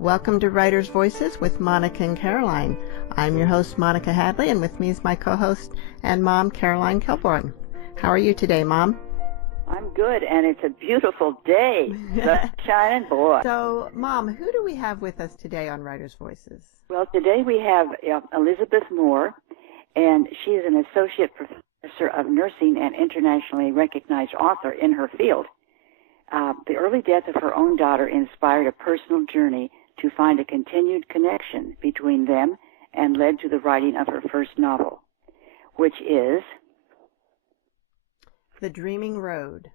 Welcome to Writer's Voices with Monica and Caroline. I'm your host, Monica Hadley, and with me is my co-host and mom, Caroline Kelborn. How are you today, Mom? I'm good, and it's a beautiful day. Sunshine, boy. So, Mom, who do we have with us today on Writer's Voices? Well, today we have Elizabeth Moore, and she is an associate professor of nursing and internationally recognized author in her field. The early death of her own daughter inspired a personal journey to find a continued connection between them and led to the writing of her first novel, which is The Dreaming Road.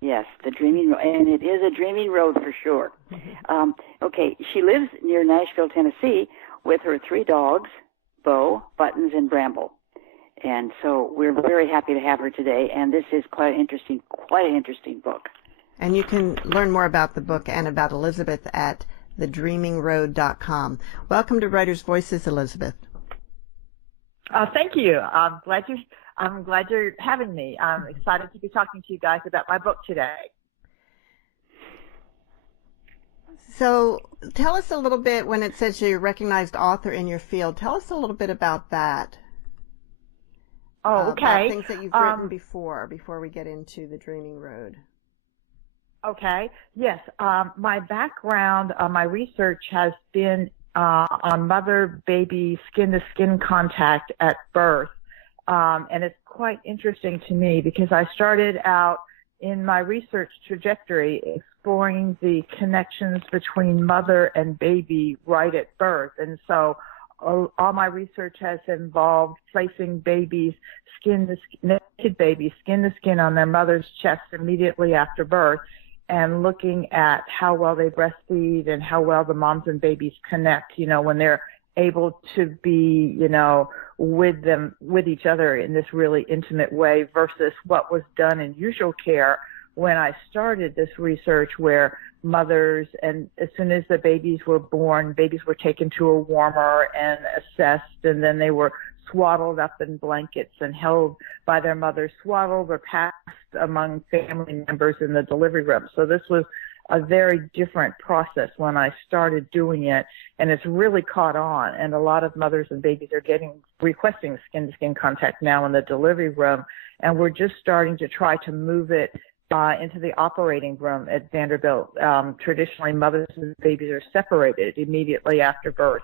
Yes, The Dreaming Road, and it is a dreaming road for sure. Okay, she lives near Nashville, Tennessee, with her 3 dogs, Bo, Buttons, and Bramble. And so we're very happy to have her today, and this is quite an interesting book. And you can learn more about the book and about Elizabeth at thedreamingroad.com. Welcome to Writer's Voices, Elizabeth. Thank you. I'm glad you're having me. I'm excited to be talking to you guys about my book today. So tell us a little bit, when it says you're a recognized author in your field, tell us a little bit about that. Oh, okay. About things that you've written before we get into The Dreaming Road. Okay. Yes. My background, my research has been on mother-baby skin-to-skin contact at birth. And it's quite interesting to me because I started out in my research trajectory exploring the connections between mother and baby right at birth. And so all my research has involved placing babies, naked babies, skin to skin on their mother's chest immediately after birth, and looking at how well they breastfeed and how well the moms and babies connect, when they're able to be, with each other in this really intimate way versus what was done in usual care when I started this research, where mothers, and as soon as the babies were born, babies were taken to a warmer and assessed, and then they were swaddled up in blankets and held by their mothers, swaddled or passed among family members in the delivery room. So this was a very different process when I started doing it, and it's really caught on. And a lot of mothers and babies are requesting skin-to-skin contact now in the delivery room, and we're just starting to try to move it into the operating room at Vanderbilt. Traditionally, mothers and babies are separated immediately after birth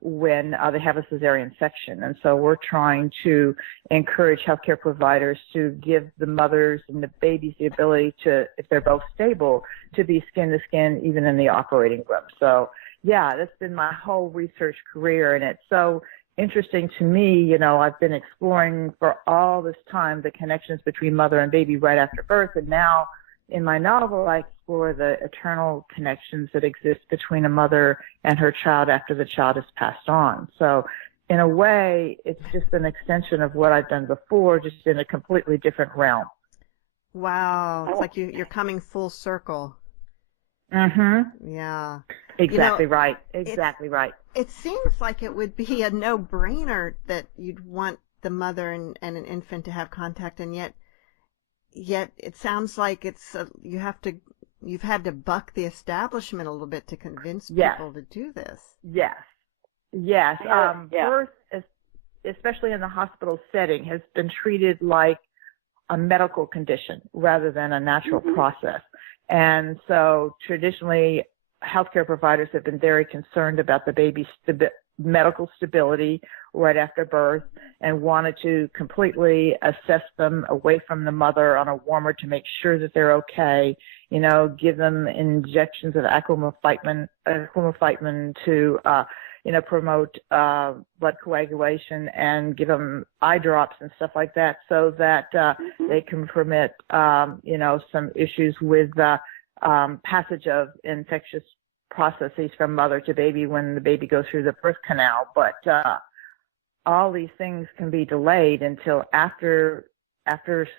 when they have a cesarean section. And so we're trying to encourage healthcare providers to give the mothers and the babies the ability to, if they're both stable, to be skin to skin even in the operating room. So yeah, that's been my whole research career, and it's so interesting to me. I've been exploring for all this time the connections between mother and baby right after birth, and now in my novel, I explore the eternal connections that exist between a mother and her child after the child has passed on. So in a way, it's just an extension of what I've done before, just in a completely different realm. Wow. It's like you're coming full circle. Mm-hmm. Yeah. Exactly right. Exactly right. It seems like it would be a no-brainer that you'd want the mother and an infant to have contact, and yet it sounds like you've had to buck the establishment a little bit to convince people to do this. Yes. Birth, especially in the hospital setting, has been treated like a medical condition rather than a natural process. And so traditionally, healthcare providers have been very concerned about the baby's medical stability right after birth, and wanted to completely assess them away from the mother on a warmer to make sure that they're okay, give them injections of aquamaphytmin to, promote blood coagulation, and give them eye drops and stuff like that, so that they can permit, some issues with passage of infectious processes from mother to baby when the baby goes through the birth canal. But all these things can be delayed until after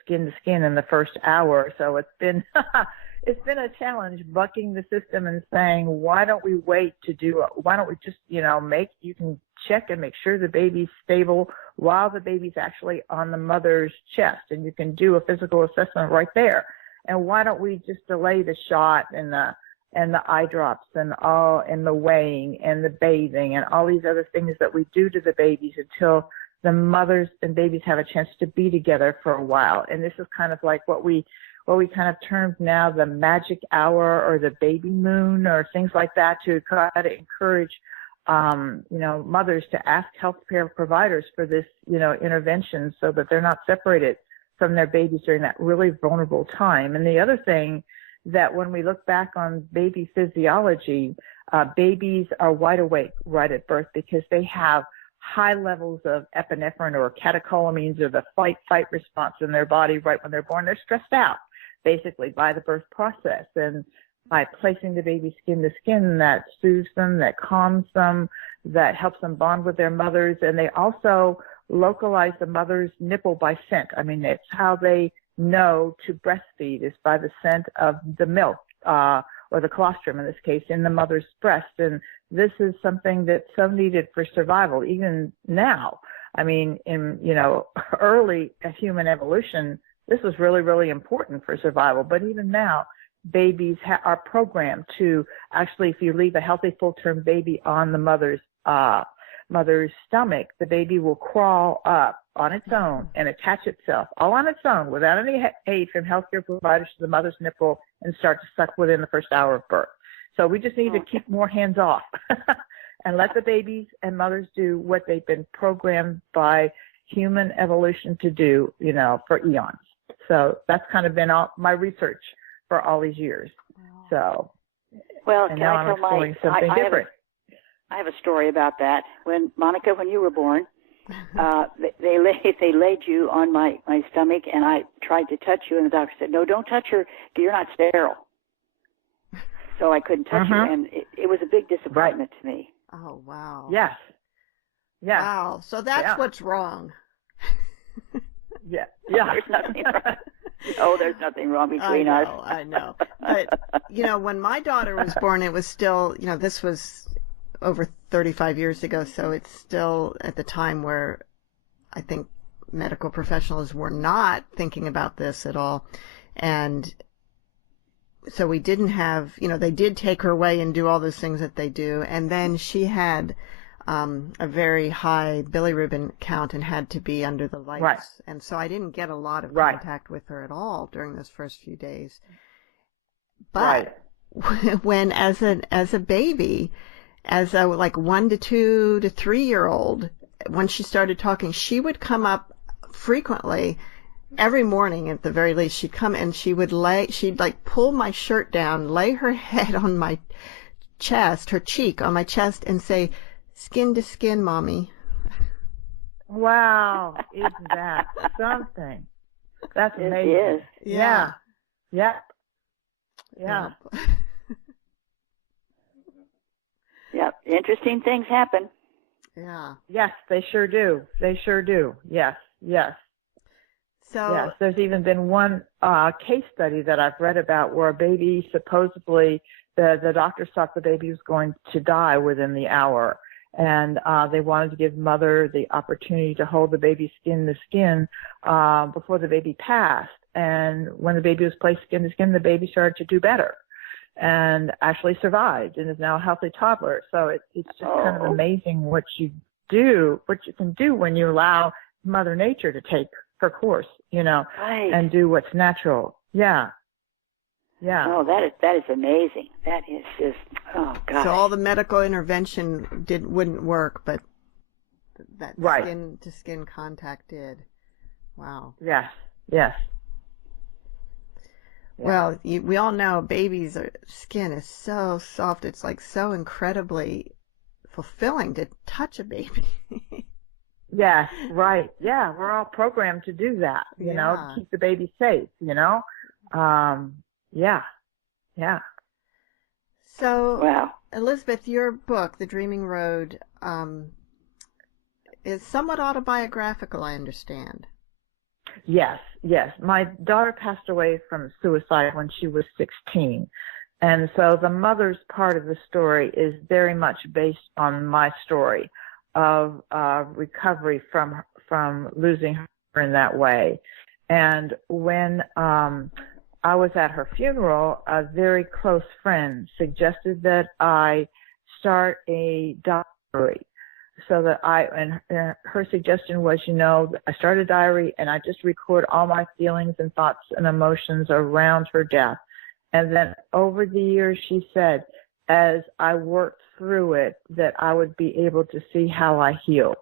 skin to skin in the first hour. So it's been a challenge bucking the system and saying, why don't we wait to do it? Why don't we just, you can check and make sure the baby's stable while the baby's actually on the mother's chest, and you can do a physical assessment right there. And why don't we just delay the shot and and the eye drops and the weighing and the bathing and all these other things that we do to the babies until the mothers and babies have a chance to be together for a while. And this is kind of like what we kind of term now the magic hour or the baby moon or things like that, to try to encourage mothers to ask healthcare providers for this, intervention so that they're not separated from their babies during that really vulnerable time. And the other thing that when we look back on baby physiology, babies are wide awake right at birth because they have high levels of epinephrine or catecholamines, or the fight response in their body right when they're born. They're stressed out basically by the birth process. And by placing the baby skin to skin, that soothes them, that calms them, that helps them bond with their mothers. And they also localize the mother's nipple by scent. I mean, it's how they know to breastfeed, is by the scent of the milk, or the colostrum in this case, in the mother's breast. And this is something that's so needed for survival, even now. I mean, in, early human evolution, this was really, really important for survival. But even now, babies are programmed to actually, if you leave a healthy full-term baby on the mother's stomach, the baby will crawl up on its own and attach itself all on its own without any aid from healthcare providers to the mother's nipple and start to suck within the first hour of birth. So we just need to keep more hands off and let the babies and mothers do what they've been programmed by human evolution to do, for eons. So that's kind of been all my research for all these years. So, well, and now I'm exploring something different. I have a story about that. When Monica, when you were born, they laid you on my stomach, and I tried to touch you, and the doctor said, "No, don't touch her. You're not sterile." So I couldn't touch her, and it was a big disappointment to me. Oh wow! Yes. Yeah. Wow. So that's what's wrong. Yeah. There's nothing wrong. No, there's nothing wrong between us. I know. But, when my daughter was born, it was still, this was over 35 years ago, so it's still at the time where I think medical professionals were not thinking about this at all. And so we didn't have, they did take her away and do all those things that they do. And then she had a very high bilirubin count and had to be under the lights. Right. And so I didn't get a lot of contact with her at all during those first few days. But when as a baby, as a 1 to 2 to 3 year old, when she started talking, she would come up frequently. Every morning, at the very least, she'd come and she'd pull my shirt down, lay her head on my chest, her cheek on my chest, and say, "Skin to skin, Mommy." Wow, isn't that something? That's amazing. It is. Yeah. Yep. Interesting things happen. Yeah. Yes, they sure do. Yes. So yes, there's even been one case study that I've read about where a baby supposedly, the doctor thought the baby was going to die within the hour. And they wanted to give mother the opportunity to hold the baby skin to skin before the baby passed. And when the baby was placed skin to skin, the baby started to do better and actually survived and is now a healthy toddler. So it's just kind of amazing what you can do when you allow Mother Nature to take her course, and do what's natural. Yeah. Oh, that is amazing. That is just, oh God. So all the medical intervention wouldn't work, but that skin to skin contact did. Wow. Yes. Well, we all know babies' skin is so soft. It's so incredibly fulfilling to touch a baby. Yes, right. Yeah, we're all programmed to do that, to keep the baby safe, Yeah. So, wow. Elizabeth, your book, The Dreaming Road, is somewhat autobiographical, I understand. Yes. My daughter passed away from suicide when she was 16. And so the mother's part of the story is very much based on my story of recovery from losing her in that way. And when I was at her funeral, a very close friend suggested that I start a diary. So that and her suggestion was, I start a diary and I just record all my feelings and thoughts and emotions around her death. And then over the years, she said, as I worked through it, that I would be able to see how I healed.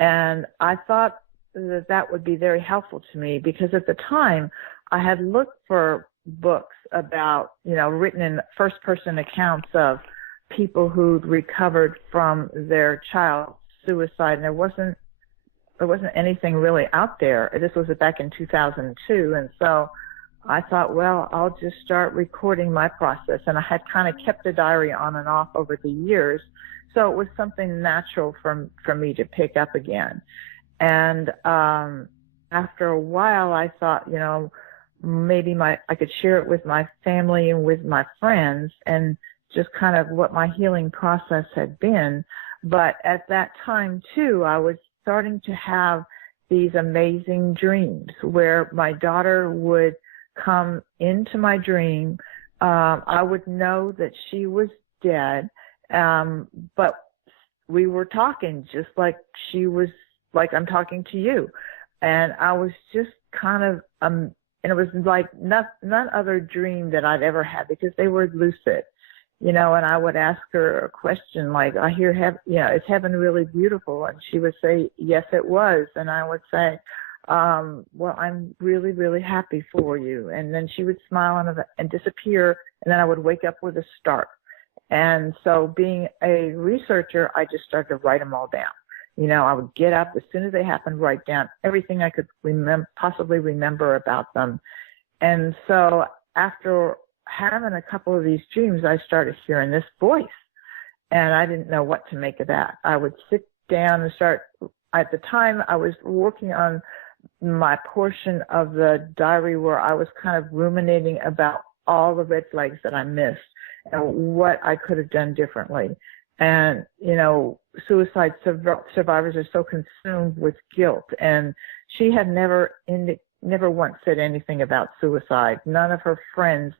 And I thought that would be very helpful to me, because at the time I had looked for books about, written in first person accounts of people who'd recovered from their child's suicide, and there wasn't anything really out there. This was back in 2002, and so I thought, well, I'll just start recording my process. And I had kind of kept a diary on and off over the years, so it was something natural for me to pick up again. And after a while, I thought, maybe I could share it with my family and with my friends, and just kind of what my healing process had been. But at that time, too, I was starting to have these amazing dreams where my daughter would come into my dream. I would know that she was dead, but we were talking just like she was, like I'm talking to you. And I was just kind of, and it was like none other dream that I'd ever had, because they were lucid. And I would ask her a question like, I hear, is heaven really beautiful? And she would say, yes, it was. And I would say, well, I'm really, really happy for you. And then she would smile and disappear. And then I would wake up with a start. And so being a researcher, I just started to write them all down. I would get up as soon as they happened, write down everything I could possibly remember about them. And so after having a couple of these dreams, I started hearing this voice, and I didn't know what to make of that. I would sit down and at the time I was working on my portion of the diary where I was kind of ruminating about all the red flags that I missed and what I could have done differently. And, suicide survivors are so consumed with guilt, and she had never once said anything about suicide. None of her friends,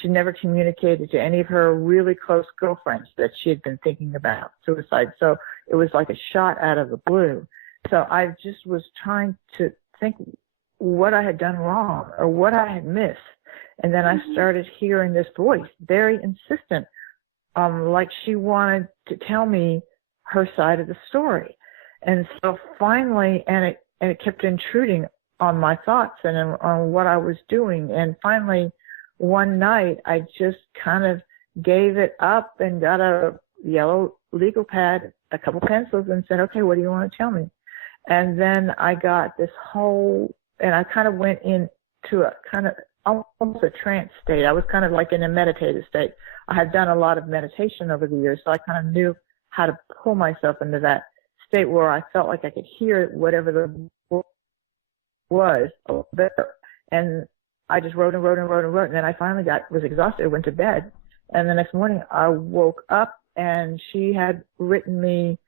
she never communicated to any of her really close girlfriends that she had been thinking about suicide. So it was like a shot out of the blue. So I just was trying to think what I had done wrong or what I had missed. And then I started hearing this voice, very insistent, like she wanted to tell me her side of the story. And so finally, and it kept intruding on my thoughts and on what I was doing. And finally, one night, I just kind of gave it up and got a yellow legal pad, a couple pencils, and said, okay, what do you want to tell me? And then I got this and I kind of went into a kind of almost a trance state. I was kind of like in a meditative state. I had done a lot of meditation over the years, so I kind of knew how to pull myself into that state where I felt like I could hear whatever the was a little better. And I just wrote and wrote and wrote and wrote. And then I finally was exhausted, went to bed. And the next morning I woke up, and she had written me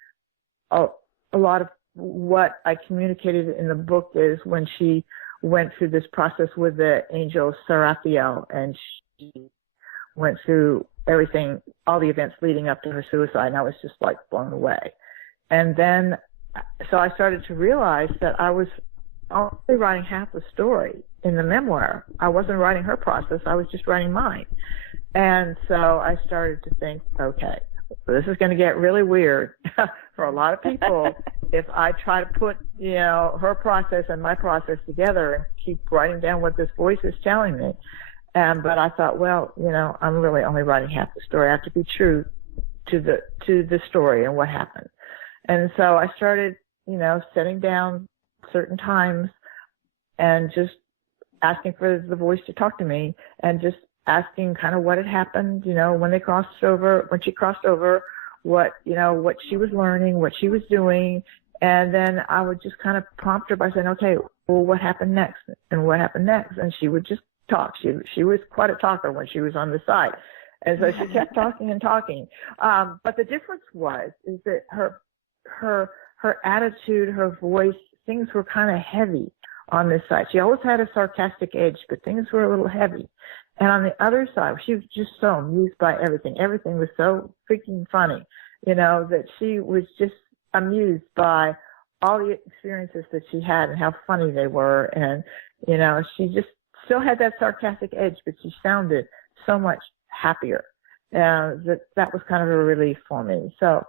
a lot of what I communicated in the book is when she went through this process with the angel Seraphiel, and she went through everything, all the events leading up to her suicide, and I was just like blown away. And then, so I started to realize that I was only writing half the story in the memoir. I wasn't writing her process, I was just writing mine. And so I started to think, okay, this is going to get really weird for a lot of people if I try to put, her process and my process together and keep writing down what this voice is telling me. But I thought, well, I'm really only writing half the story. I have to be true to the story and what happened. And so I started, setting down certain times and just asking for the voice to talk to me, and just asking kind of what had happened, when she crossed over, what she was learning, what she was doing. And then I would just kind of prompt her by saying, okay, well, what happened next? And what happened next? And she would just talk. She was quite a talker when she was on the side. And so she kept talking and talking. But the difference is that her attitude, her voice, things were kind of heavy on this side. She always had a sarcastic edge, but things were a little heavy. And on the other side, she was just so amused by everything. Everything was so freaking funny, that she was just amused by all the experiences that she had and how funny they were. And, she just still had that sarcastic edge, but she sounded so much happier. That was kind of a relief for me. So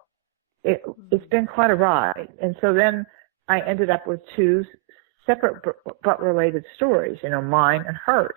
it's been quite a ride. And so then I ended up with two separate but related stories, mine and hers.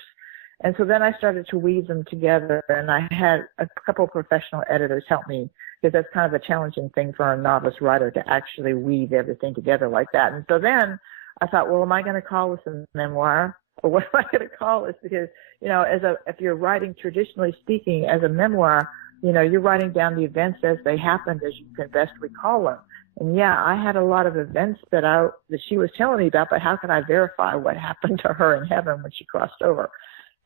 And so then I started to weave them together, and I had a couple of professional editors help me, because that's kind of a challenging thing for a novice writer to actually weave everything together like that. And so then I thought, well, am I going to call this a memoir, or what am I going to call this? Because, if you're writing, traditionally speaking, as a memoir, you're writing down the events as they happened, as you can best recall them. And yeah, I had a lot of events that she was telling me about, but how can I verify what happened to her in heaven when she crossed over?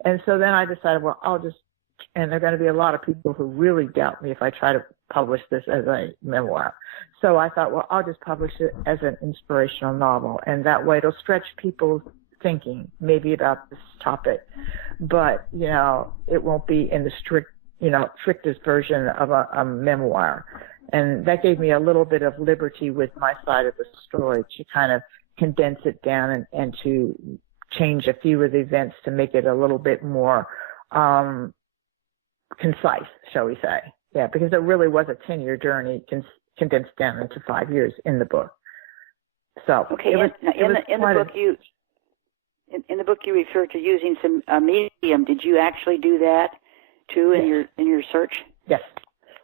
And so then I decided, well, and there are going to be a lot of people who really doubt me if I try to publish this as a memoir. So I thought, well, I'll just publish it as an inspirational novel, and that way it'll stretch people's thinking maybe about this topic, but, it won't be in the strictest version of a memoir. And that gave me a little bit of liberty with my side of the story to kind of condense it down and to change a few of the events to make it a little bit more concise, shall we say. Yeah, because it really was a 10-year journey condensed down into 5 years in the book. So okay, in the book you refer to using some medium. Did you actually do that too in your search? Yes.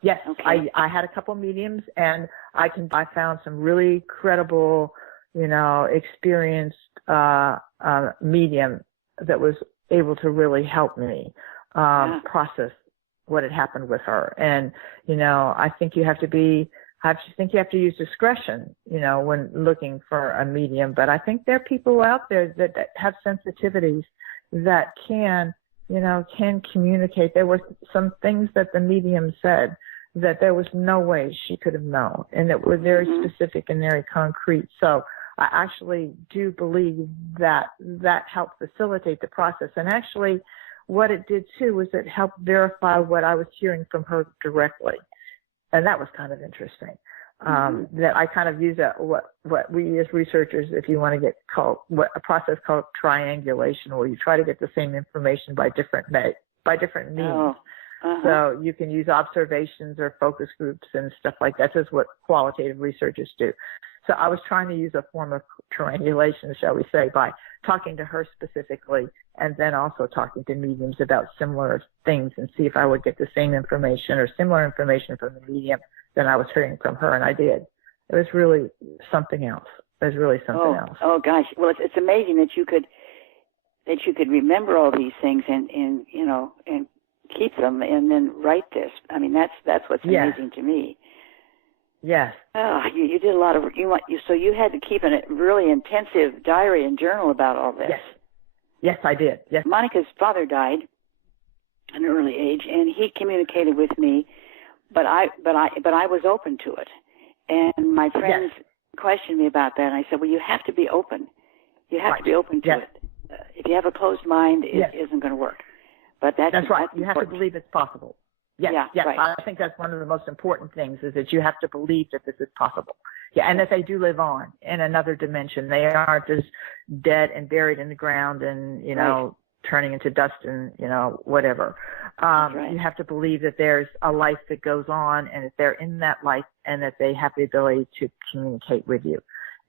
Yes, okay. I had a couple mediums, and I found some really credible, experienced medium that was able to really help me process what had happened with her. And I think you have to use discretion, when looking for a medium. But I think there are people out there that have sensitivities that can communicate. There were some things that the medium said that there was no way she could have known, and that were very specific and very concrete. So I actually do believe that helped facilitate the process. And actually what it did too was it helped verify what I was hearing from her directly. And that was kind of interesting. That I kind of use what we as researchers, if you want to get called, a process called triangulation, where you try to get the same information by different means. Oh. Uh-huh. So you can use observations or focus groups and stuff like that. That's what qualitative researchers do. So I was trying to use a form of triangulation, shall we say, by talking to her specifically, and then also talking to mediums about similar things, and see if I would get the same information or similar information from the medium than I was hearing from her. And I did. It was really something else. Else. Oh gosh. Well, it's amazing that you could remember all these things and keep them and then write this. I mean, that's what's amazing to me. Yes. Oh, you did a lot of work. So you had to keep a really intensive diary and journal about all this. Yes, I did. Yes. Monica's father died at an early age, and he communicated with me, but I was open to it. And my friends questioned me about that, and I said, well, you have to be open. You have to be open to it. If you have a closed mind, it isn't going to work. But that's right. That's you have to believe it's possible. Yes. Right. I think that's one of the most important things, is that you have to believe that this is possible. Yeah, and that they do live on in another dimension. They aren't just dead and buried in the ground and, turning into dust and, whatever. You have to believe that there's a life that goes on, and that they're in that life, and that they have the ability to communicate with you.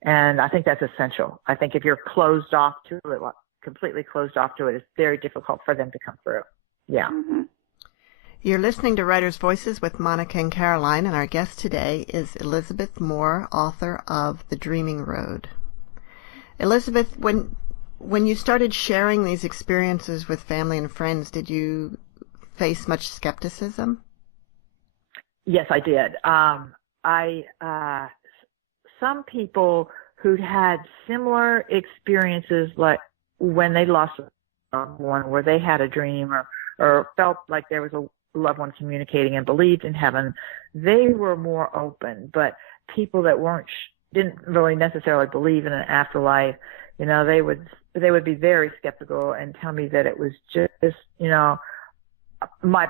And I think that's essential. I think if you're closed off to it, completely closed off to it, it's very difficult for them to come through. Yeah. Mm-hmm. You're listening to Writers' Voices with Monica and Caroline, and our guest today is Elizabeth Moore, author of The Dreaming Road. Elizabeth, when you started sharing these experiences with family and friends, did you face much skepticism? Yes, I did. Some people who'd had similar experiences, like when they lost a loved one, where they had a dream or felt like there was a loved one communicating and believed in heaven, they were more open. But people that didn't really necessarily believe in an afterlife they would be very skeptical and tell me that it was just, my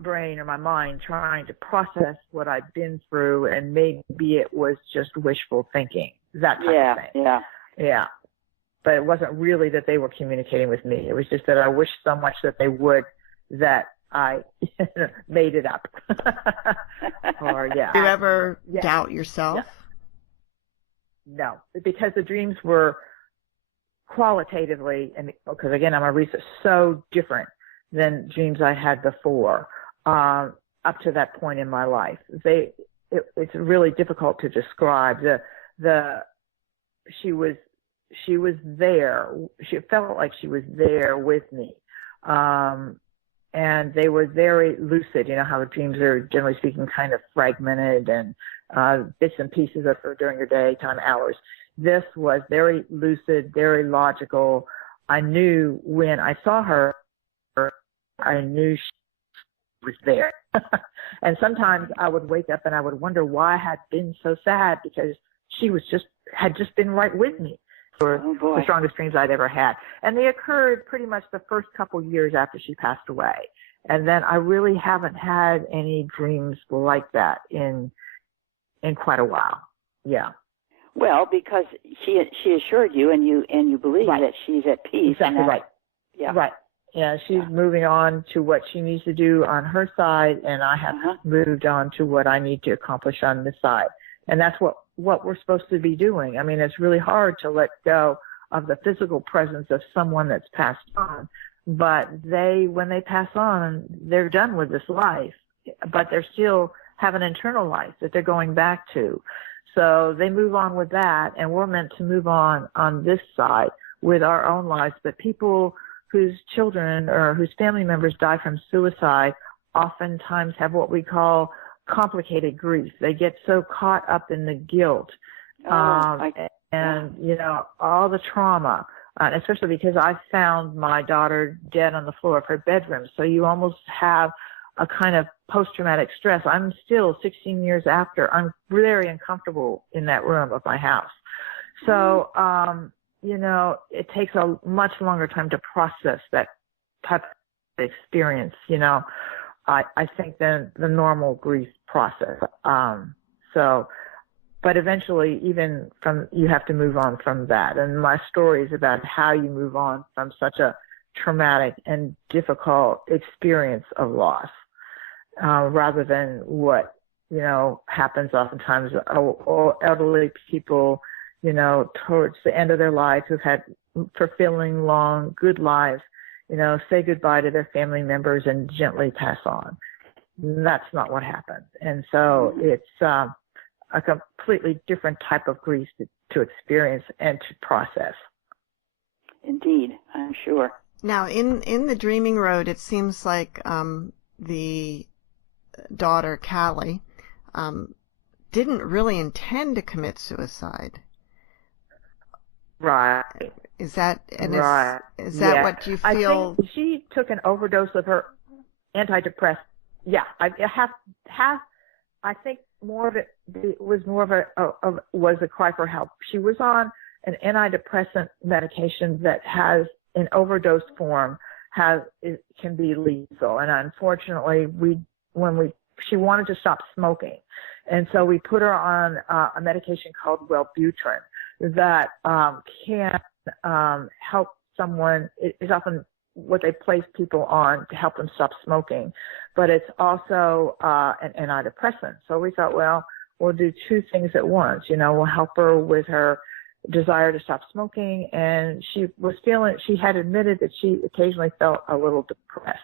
brain or my mind trying to process what I'd been through, and maybe it was just wishful thinking, that type of thing. Yeah. But it wasn't really that they were communicating with me. It was just that I wished so much that they would that I made it up. Or Do you ever doubt yourself? No, because the dreams were qualitatively, and because again, I'm a researcher, so different than dreams I had before, up to that point in my life. It's really difficult to describe. She was there. She felt like she was there with me. And they were very lucid. You know how the dreams are, generally speaking, kind of fragmented and bits and pieces of her during your daytime hours. This was very lucid, very logical. I knew when I saw her, I knew she was there. And sometimes I would wake up and I would wonder why I had been so sad, because she had just been right with me for the strongest dreams I'd ever had. And they occurred pretty much the first couple years after she passed away. And then I really haven't had any dreams like that in quite a while. Yeah. Well, because she assured you, and you believe that she's at peace. Exactly right. Yeah. Right. Yeah, she's moving on to what she needs to do on her side, and I have moved on to what I need to accomplish on this side. And that's what we're supposed to be doing. I mean, it's really hard to let go of the physical presence of someone that's passed on, but when they pass on, they're done with this life, but they still have an internal life that they're going back to. So they move on with that, and we're meant to move on this side with our own lives. But people whose children or whose family members die from suicide oftentimes have what we call complicated grief. They get so caught up in the guilt and all the trauma, especially because I found my daughter dead on the floor of her bedroom. So you almost have a kind of post-traumatic stress. I'm still 16 years after. I'm very uncomfortable in that room of my house. So, it takes a much longer time to process that type of experience, I think than the normal grief process. But eventually you have to move on from that. And my story is about how you move on from such a traumatic and difficult experience of loss, rather than what, happens oftentimes. Elderly people, towards the end of their life who've had fulfilling, long, good lives, say goodbye to their family members and gently pass on. That's not what happened. And so it's a completely different type of grief to experience and to process. Indeed, I'm sure. Now, in the Dreaming Road, it seems like the daughter, Callie, didn't really intend to commit suicide. Right. Is that right? Is that what you feel? I think she took an overdose of her antidepressant. Yeah, I think more of it was more of was a cry for help. She was on an antidepressant medication that has, in overdose form, can be lethal. And unfortunately, she wanted to stop smoking, and so we put her on a medication called Wellbutrin that can help someone. It is often what they place people on to help them stop smoking, but it's also an antidepressant. So we thought, well, we'll do two things at once. We'll help her with her desire to stop smoking, and she had admitted that she occasionally felt a little depressed.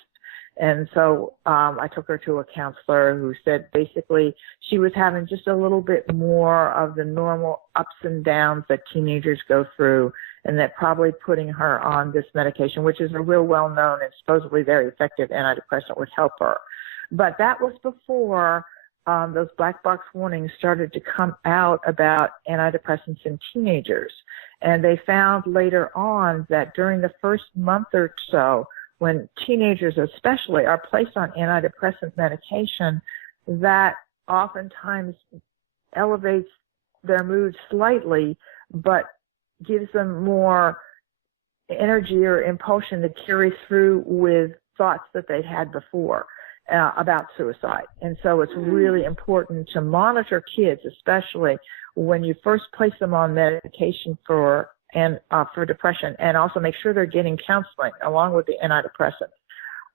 And so I took her to a counselor who said basically she was having just a little bit more of the normal ups and downs that teenagers go through, and that probably putting her on this medication, which is a real well-known and supposedly very effective antidepressant, would help her. But that was before those black box warnings started to come out about antidepressants in teenagers. And they found later on that during the first month or so, when teenagers especially are placed on antidepressant medication, that oftentimes elevates their mood slightly, but gives them more energy or impulsion to carry through with thoughts that they'd had before about suicide. And so it's really important to monitor kids, especially when you first place them on medication for depression, and also make sure they're getting counseling along with the antidepressants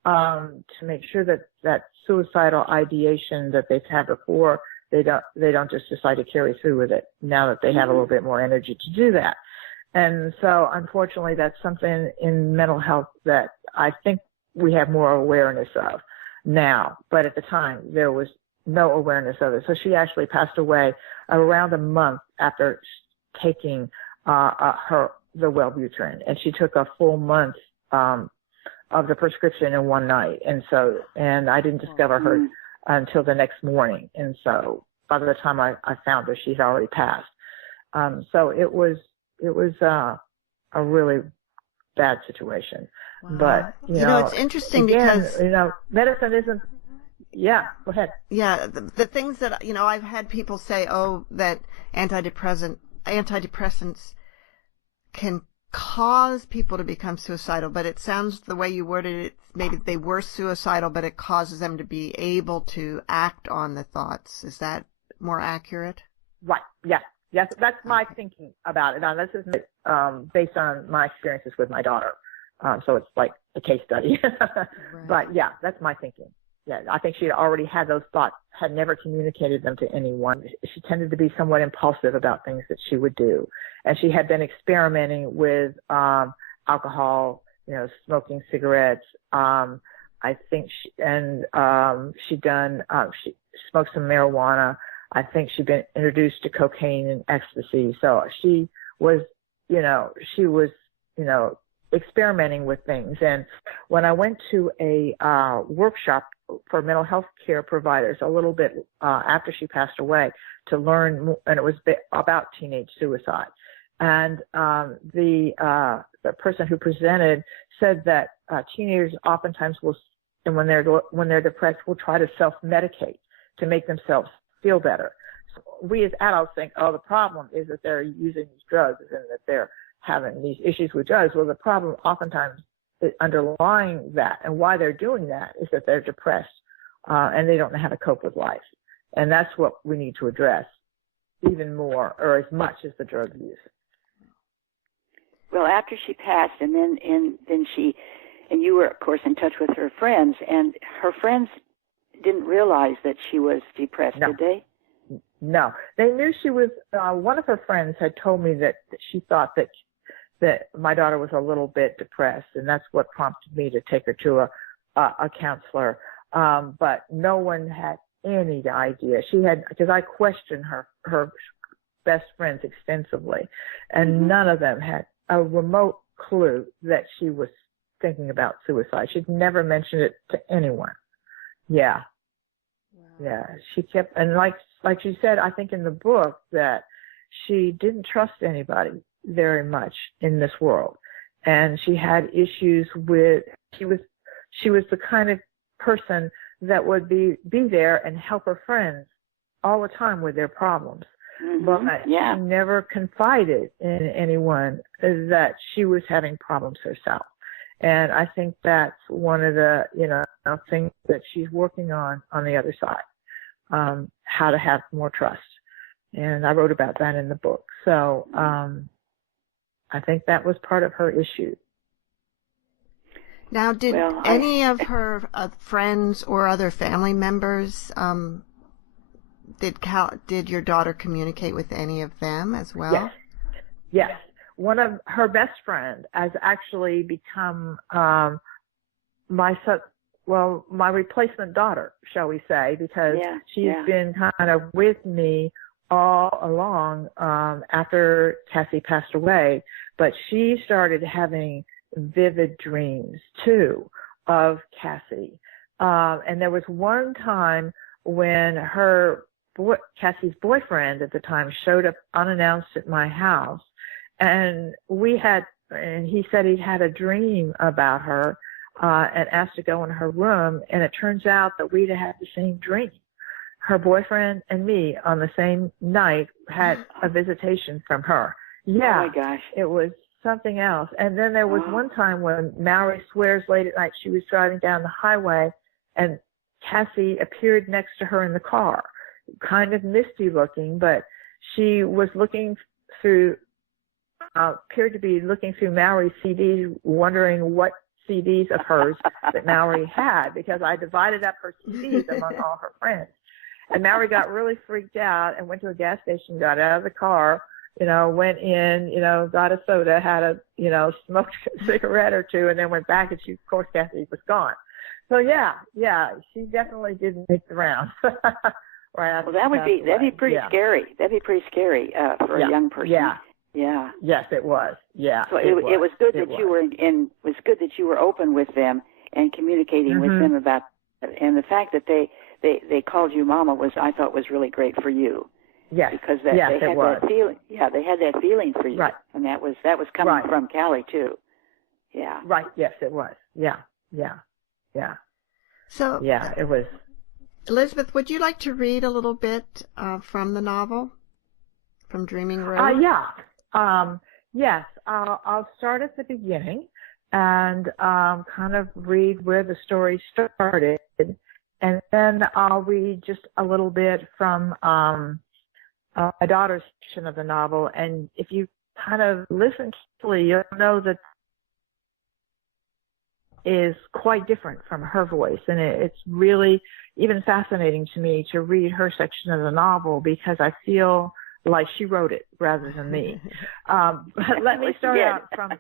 to make sure that suicidal ideation that they've had before, they don't just decide to carry through with it now that they have a little bit more energy to do that. And so, unfortunately, that's something in mental health that I think we have more awareness of now. But at the time, there was no awareness of it. So she actually passed away around a month after taking the Wellbutrin, and she took a full month of the prescription in one night. And I didn't discover her until the next morning. And so by the time I found her, she'd already passed. So it was a really bad situation. Wow. But, it's interesting again, because, medicine isn't, yeah, go ahead. Yeah, the things that, I've had people say, that antidepressants can cause people to become suicidal, but it sounds the way you worded it, maybe they were suicidal, but it causes them to be able to act on the thoughts. Is that more accurate? Right, yeah. Yes, that's my thinking about it. Now, this is based on my experiences with my daughter. So it's like a case study. Right. But, yeah, that's my thinking. Yeah, I think she had already had those thoughts, had never communicated them to anyone. She tended to be somewhat impulsive about things that she would do. And she had been experimenting with alcohol, smoking cigarettes. I think she smoked some marijuana. I think she'd been introduced to cocaine and ecstasy. So she was experimenting with things. And when I went to a workshop for mental health care providers a little bit after she passed away to learn more, and it was about teenage suicide. And the person who presented said that teenagers oftentimes will, and when they're depressed, will try to self-medicate to make themselves feel better. So we as adults think, the problem is that they're using these drugs and that they're having these issues with drugs. Well, the problem oftentimes underlying that and why they're doing that is that they're depressed and they don't know how to cope with life. And that's what we need to address even more or as much as the drug use. Well, after she passed, and then you were, of course, in touch with her friends, and her friends didn't realize that she was depressed, No. did they? No. They knew she was, one of her friends had told me that she thought that my daughter was a little bit depressed, and that's what prompted me to take her to a counselor. But no one had any idea. Because I questioned her best friends extensively, and none of them had a remote clue that she was thinking about suicide. She'd never mentioned it to anyone. Yeah. Wow. Yeah. She kept, and like she said, I think in the book that she didn't trust anybody very much in this world. And she had issues with, she was the kind of person that would be there and help her friends all the time with their problems. Mm-hmm. But she never confided in anyone that she was having problems herself. And I think that's one of the, things that she's working on the other side, how to have more trust. And I wrote about that in the book. So I think that was part of her issue. Now, did any of her friends or other family members, did your daughter communicate with any of them as well? Yes. One of her best friends has actually become my replacement daughter, shall we say, because she's been kind of with me all along after Cassie passed away. But she started having vivid dreams, too, of Cassie. And there was one time when Cassie's boyfriend at the time showed up unannounced at my house. And he said he'd had a dream about her, and asked to go in her room. And it turns out that we'd had the same dream. Her boyfriend and me on the same night had a visitation from her Yeah. Oh my gosh. It was something else. And then there was one time when Mallory swears late at night she was driving down the highway and Cassie appeared next to her in the car, kind of misty looking, but she was looking through, appeared to be looking through Mallory's CDs, wondering what CDs of hers that Mallory had, because I divided up her CDs among all her friends. And Mallory got really freaked out and went to a gas station, got out of the car, went in, got a soda, had a, smoked a cigarette or two, and then went back, and of course, Cassie was gone. So yeah, she definitely didn't make the rounds. Right. Well, that'd be pretty scary. That'd be pretty scary for a young person. Yeah. Yeah. Yes, it was. Yeah. So it was good that you were it was good that you were open with them and communicating with them about it. And the fact that they called you Mama I thought was really great for you. Yes. Because they had that feeling. Yeah, they had that feeling for you. Right. And that was coming from Callie too. Yeah. Right. Yes, it was. Yeah. So yeah, it was. Elizabeth, would you like to read a little bit from the novel, from Dreaming Road? Yes. I'll start at the beginning and kind of read where the story started, and then I'll read just a little bit from my daughter's section of the novel. And if you kind of listen carefully, you'll know that is quite different from her voice, and it's really even fascinating to me to read her section of the novel because I feel like she wrote it rather than me. But let me start out from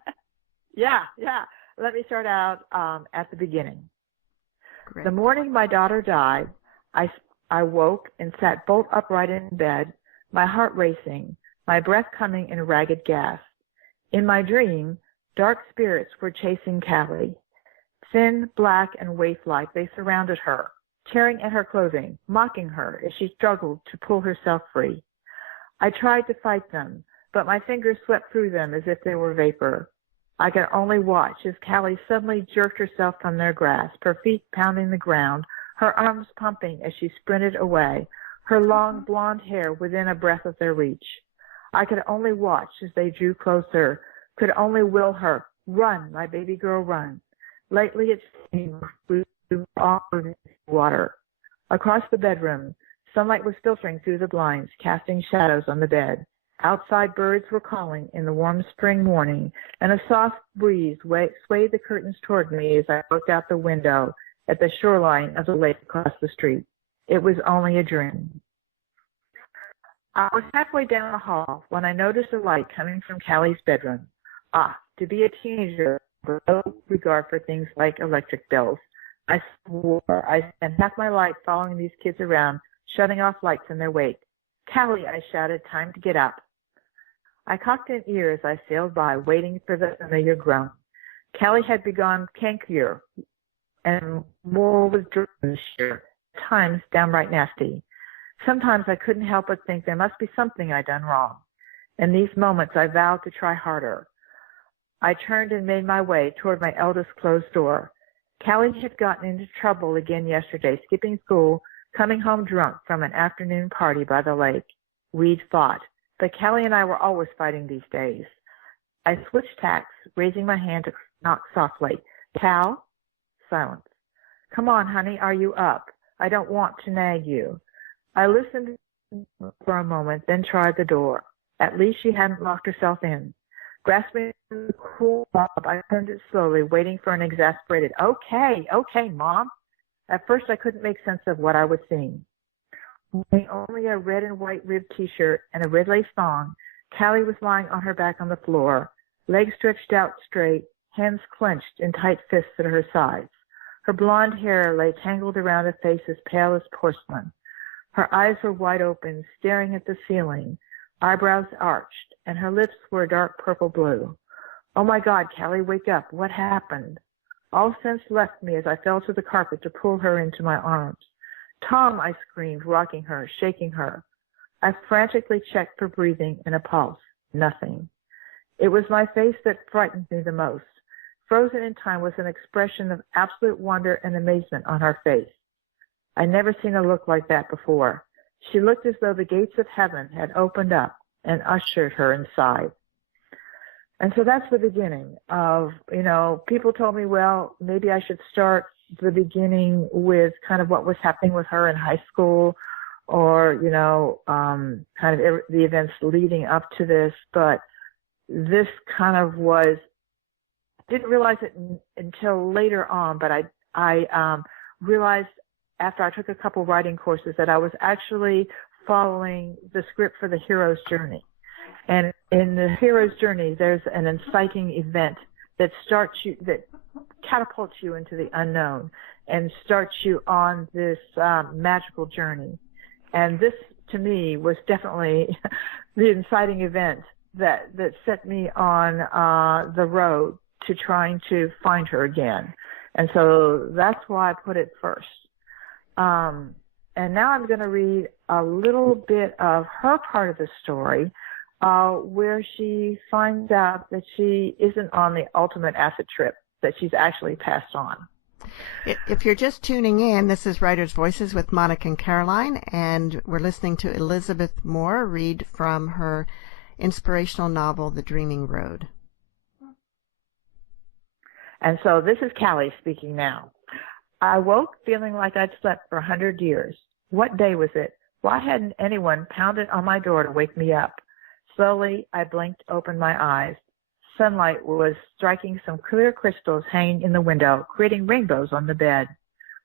Let me start out at the beginning. Great. The morning my daughter died, I woke and sat bolt upright in bed, my heart racing, my breath coming in ragged gasps. In my dream, dark spirits were chasing Callie. Thin, black, and waif-like, they surrounded her, tearing at her clothing, mocking her as she struggled to pull herself free. I tried to fight them, but my fingers swept through them as if they were vapor. I could only watch as Callie suddenly jerked herself from their grasp, her feet pounding the ground, her arms pumping as she sprinted away, her long blonde hair within a breath of their reach. I could only watch as they drew closer, could only will her, run, my baby girl, run. Lately it seemed we were all in water. Across the bedroom, sunlight was filtering through the blinds, casting shadows on the bed. Outside birds were calling in the warm spring morning, and a soft breeze swayed the curtains toward me as I looked out the window at the shoreline of the lake across the street. It was only a dream. I was halfway down the hall when I noticed a light coming from Callie's bedroom. To be a teenager, with no regard for things like electric bills. I swore I spent half my life following these kids around, shutting off lights in their wake. Callie, I shouted, time to get up. I cocked an ear as I sailed by, waiting for the familiar groan. Callie had begun cankier, and more was driven this year, at times downright nasty. Sometimes I couldn't help but think there must be something I'd done wrong. In these moments, I vowed to try harder. I turned and made my way toward my eldest closed door. Callie had gotten into trouble again yesterday, skipping school, coming home drunk from an afternoon party by the lake. We'd fought, but Callie and I were always fighting these days. I switched tacks, raising my hand to knock softly. Cal? Silence. Come on, honey, are you up? I don't want to nag you. I listened for a moment, then tried the door. At least she hadn't locked herself in. Grasping the cool knob, I turned it slowly, waiting for an exasperated, okay, Mom. At first, I couldn't make sense of what I was seeing. Wearing only a red and white ribbed T-shirt and a red lace thong, Callie was lying on her back on the floor, legs stretched out straight, hands clenched in tight fists at her sides. Her blonde hair lay tangled around a face as pale as porcelain. Her eyes were wide open, staring at the ceiling, eyebrows arched, and her lips were a dark purple blue. Oh my God, Callie, wake up. What happened? All sense left me as I fell to the carpet to pull her into my arms. Tom, I screamed, rocking her, shaking her. I frantically checked for breathing and a pulse. Nothing. It was my face that frightened me the most. Frozen in time was an expression of absolute wonder and amazement on her face. I'd never seen a look like that before. She looked as though the gates of heaven had opened up and ushered her inside. And so that's the beginning of, people told me, well, maybe I should start the beginning with kind of what was happening with her in high school or, kind of the events leading up to this. But this kind of didn't realize it until later on, but I realized after I took a couple writing courses that I was actually following the script for the hero's journey. And in the hero's journey, there's an inciting event that catapults you into the unknown and starts you on this magical journey. And this, to me, was definitely the inciting event that set me on the road to trying to find her again. And so that's why I put it first. And now I'm going to read a little bit of her part of the story, where she finds out that she isn't on the ultimate acid trip, that she's actually passed on. If you're just tuning in, this is Writers' Voices with Monica and Caroline, and we're listening to Elizabeth Moore read from her inspirational novel, The Dreaming Road. And so this is Callie speaking now. I woke feeling like I'd slept for 100 years. What day was it? Why hadn't anyone pounded on my door to wake me up? Slowly, I blinked open my eyes. Sunlight was striking some clear crystals hanging in the window, creating rainbows on the bed.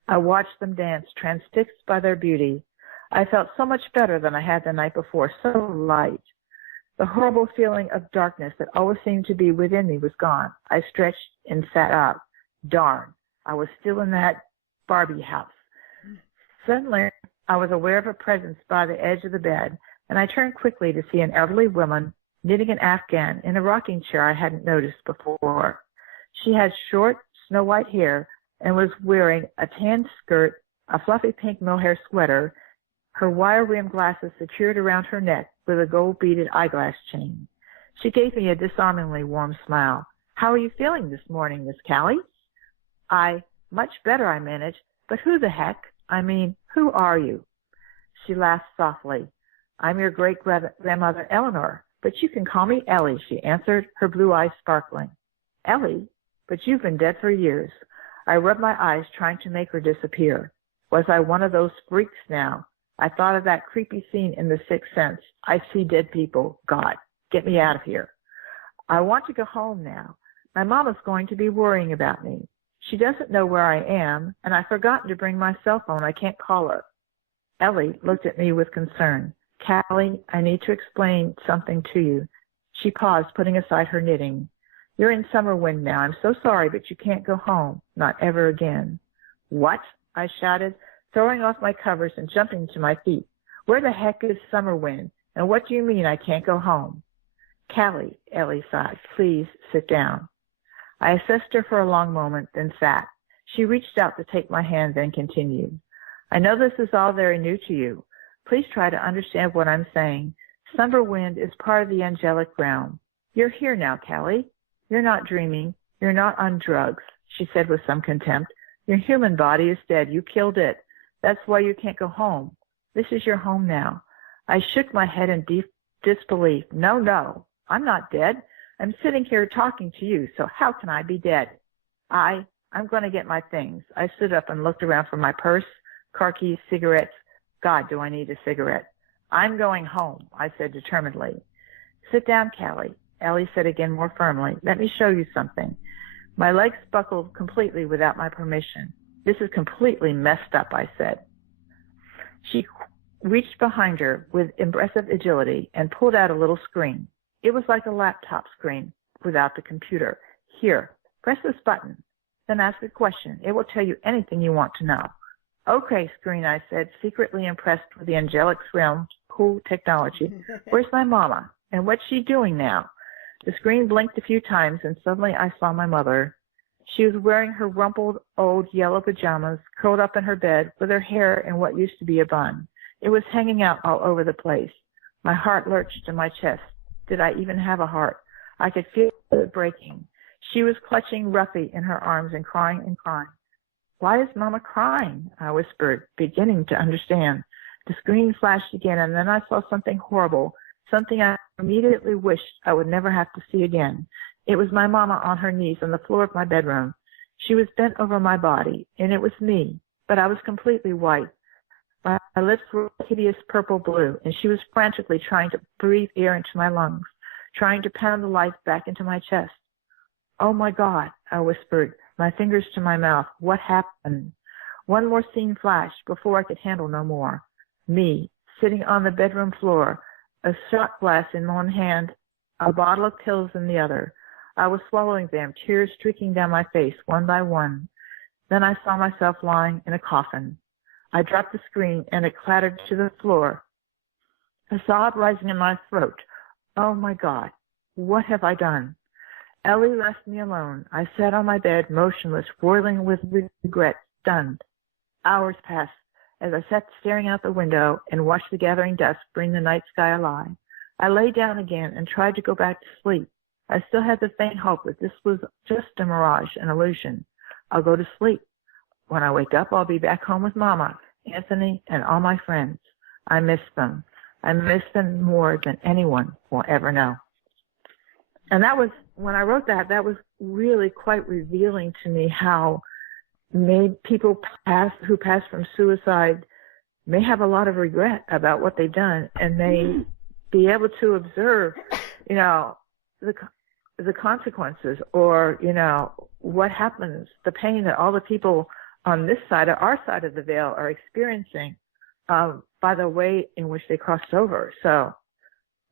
I watched them dance, transfixed by their beauty. I felt so much better than I had the night before, so light. The horrible feeling of darkness that always seemed to be within me was gone. I stretched and sat up. Darn, I was still in that Barbie house. Suddenly, I was aware of a presence by the edge of the bed, and I turned quickly to see an elderly woman knitting an afghan in a rocking chair I hadn't noticed before. She had short, snow-white hair and was wearing a tan skirt, a fluffy pink mohair sweater, her wire-rimmed glasses secured around her neck with a gold-beaded eyeglass chain. She gave me a disarmingly warm smile. How are you feeling this morning, Miss Callie? Much better, I managed, but who the heck? Who are you? She laughed softly. I'm your great-grandmother Eleanor, but you can call me Ellie, she answered, her blue eyes sparkling. Ellie? But you've been dead for years. I rubbed my eyes, trying to make her disappear. Was I one of those freaks now? I thought of that creepy scene in The Sixth Sense. I see dead people. God, get me out of here. I want to go home now. My mama's going to be worrying about me. She doesn't know where I am, and I've forgotten to bring my cell phone. I can't call her. Ellie looked at me with concern. Callie, I need to explain something to you. She paused, putting aside her knitting. You're in Summerwind now. I'm so sorry, but you can't go home. Not ever again. What? I shouted, throwing off my covers and jumping to my feet. Where the heck is Summerwind? And what do you mean I can't go home? Callie, Ellie sighed. Please sit down. I assessed her for a long moment, then sat. She reached out to take my hand, then continued. I know this is all very new to you. Please try to understand what I'm saying. Summerwind is part of the angelic realm. You're here now, Callie. You're not dreaming. You're not on drugs, she said with some contempt. Your human body is dead. You killed it. That's why you can't go home. This is your home now. I shook my head in deep disbelief. No, I'm not dead. I'm sitting here talking to you, so how can I be dead? I'm going to get my things. I stood up and looked around for my purse, car keys, cigarettes. God, do I need a cigarette? I'm going home, I said determinedly. Sit down, Callie, Ellie said again more firmly. Let me show you something. My legs buckled completely without my permission. This is completely messed up, I said. She reached behind her with impressive agility and pulled out a little screen. It was like a laptop screen without the computer. Here, press this button, then ask a question. It will tell you anything you want to know. Okay, screen, I said, secretly impressed with the angelic realm's cool technology. Where's my mama? And what's she doing now? The screen blinked a few times, and suddenly I saw my mother. She was wearing her rumpled old yellow pajamas, curled up in her bed, with her hair in what used to be a bun. It was hanging out all over the place. My heart lurched in my chest. Did I even have a heart? I could feel it breaking. She was clutching Ruffy in her arms and crying and crying. Why is Mama crying? I whispered, beginning to understand. The screen flashed again, and then I saw something horrible. something I immediately wished I would never have to see again. It was my mama on her knees on the floor of my bedroom. She was bent over my body, and it was me, but I was completely white. My lips were hideous purple blue, and she was frantically trying to breathe air into my lungs, trying to pound the life back into my chest. "Oh, my God," I whispered, my fingers to my mouth. "What happened?" One more scene flashed before I could handle no more. Me, sitting on the bedroom floor, a shot glass in one hand, a bottle of pills in the other. I was swallowing them, tears streaking down my face one by one. Then I saw myself lying in a coffin. I dropped the screen and it clattered to the floor. A sob rising in my throat. Oh my God, what have I done? Ellie left me alone. I sat on my bed, motionless, whirling with regret, stunned. Hours passed as I sat staring out the window and watched the gathering dusk bring the night sky alive. I lay down again and tried to go back to sleep. I still had the faint hope that this was just a mirage, an illusion. I'll go to sleep. When I wake up, I'll be back home with Mama, Anthony, and all my friends. I miss them. I miss them more than anyone will ever know. And that was, when I wrote that, that was really quite revealing to me how people who pass from suicide may have a lot of regret about what they've done, and may be able to observe, the consequences, or, what happens, the pain that all the people on this side, or our side of the veil, are experiencing by the way in which they crossed over. So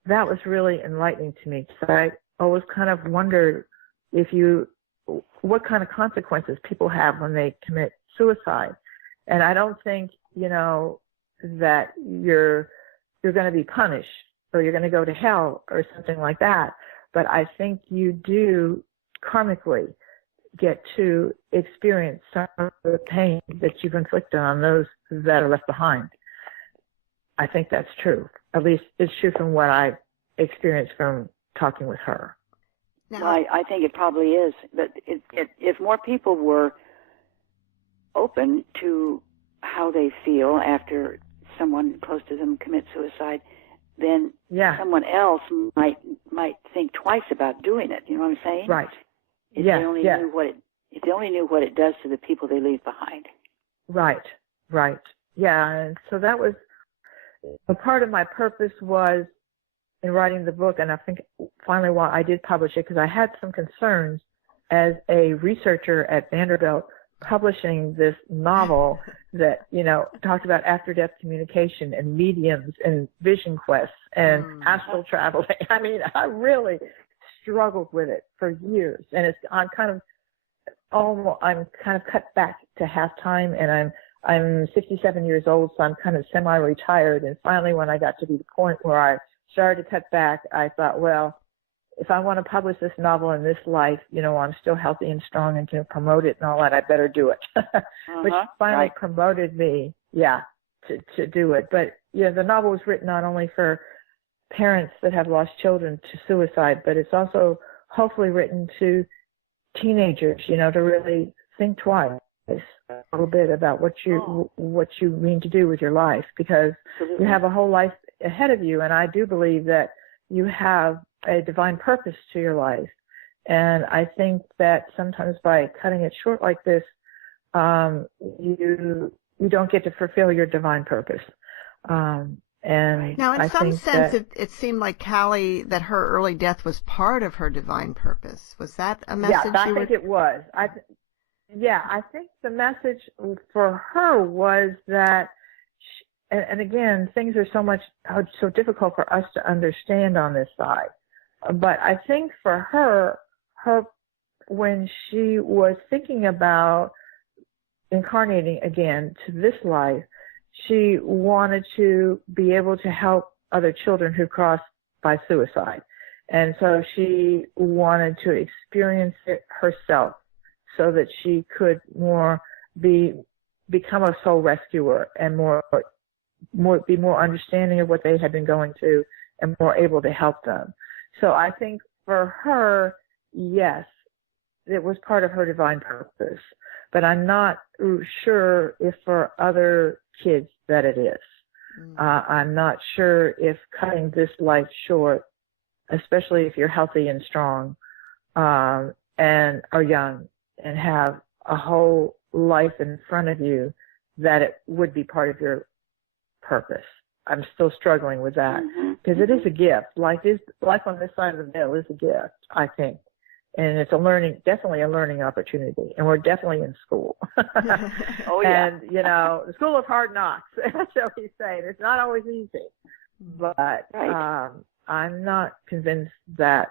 that was really enlightening to me. So I always kind of wondered what kind of consequences people have when they commit suicide. And I don't think, that you're going to be punished or you're going to go to hell or something like that. But I think you do karmically get to experience some of the pain that you've inflicted on those that are left behind. I think that's true. At least it's true from what I've experienced from talking with her. Well, I think it probably is. But if more people were open to how they feel after someone close to them commits suicide, then someone else might think twice about doing it. You know what I'm saying? Right. If they only knew what it does to the people they leave behind. Right. Yeah, and so that was a part of my purpose was in writing the book, and I think finally why I did publish it, because I had some concerns as a researcher at Vanderbilt publishing this novel that, talked about after-death communication and mediums and vision quests and astral traveling. I mean, I really struggled with it for years, and I'm kind of cut back to half time, and I'm 67 years old, so I'm kind of semi-retired. And finally, when I got to be the point where I started to cut back, I thought, well, if I want to publish this novel in this life, I'm still healthy and strong and can promote it and all that, I better do it. Which finally promoted me, to do it. But, the novel was written not only for parents that have lost children to suicide, but it's also hopefully written to teenagers, to really think twice a little bit about what you mean to do with your life, because you have a whole life ahead of you, and I do believe that you have a divine purpose to your life. And I think that sometimes by cutting it short like this, you don't get to fulfill your divine purpose. And now, in some sense, it seemed like Callie, that her early death was part of her divine purpose. Was that a message? Yeah, I think it was. I think the message for her was that, and again, things are so difficult for us to understand on this side. But I think for her, when she was thinking about incarnating again to this life, she wanted to be able to help other children who crossed by suicide. And so she wanted to experience it herself so that she could become a soul rescuer and be more understanding of what they had been going through and more able to help them. So I think for her, yes, it was part of her divine purpose, but I'm not sure if for other kids that it is. I'm not sure if cutting this life short, especially if you're healthy and strong, and are young and have a whole life in front of you, that it would be part of your purpose. I'm still struggling with that because it is a gift. Life on this side of the veil is a gift, I think. And it's definitely a learning opportunity. And we're definitely in school. Oh, yeah. And, the school of hard knocks, shall we say. It's not always easy. But I'm not convinced that